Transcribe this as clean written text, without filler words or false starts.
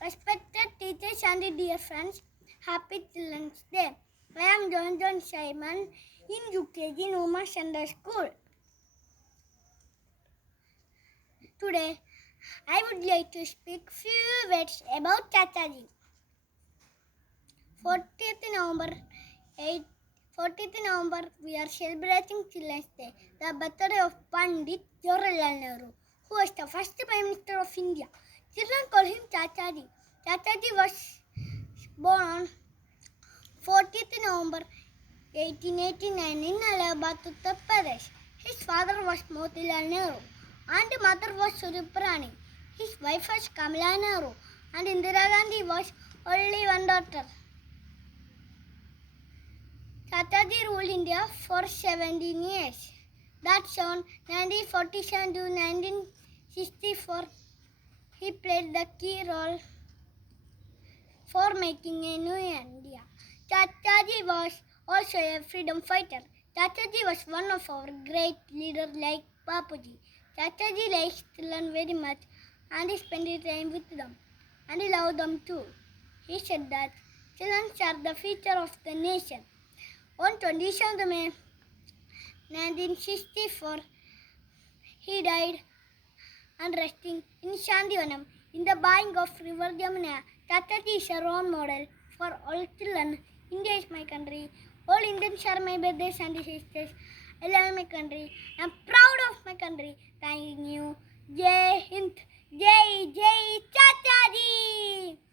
Respected teachers and dear friends, happy Children's Day. I am John Simon in UKG Numa Center School. Today, I would like to speak few words about Chachaji. 40th November, 40th November, we are celebrating Children's Day, the birthday of Pandit Jawaharlal Nehru, who was the first Prime Minister of India. Children call him Chachaji. Chachaji was born on 40th November 1889 in Allahabad, Uttar Pradesh. His father was Motilal Nehru and mother was Surupa Rani. His wife was Kamala Nehru and Indira Gandhi was only one daughter. Chachaji ruled India for 17 years. That's on 1947 to 1964. He played the key role for making a new India. Chachaji was also a freedom fighter. Chachaji was one of our great leaders like Bapuji. Chachaji likes children very much and he spent time with them and he loved them too. He said that children are the future of the nation. On 27th May 1964, he died and resting in Shantivanam in the bank of River Jamuna. Chachaji is a role model for all children. India is my country. All Indians are my brothers and sisters. I love my country. I am proud of my country. Thank you. Jai Hind. Jai Chachaji.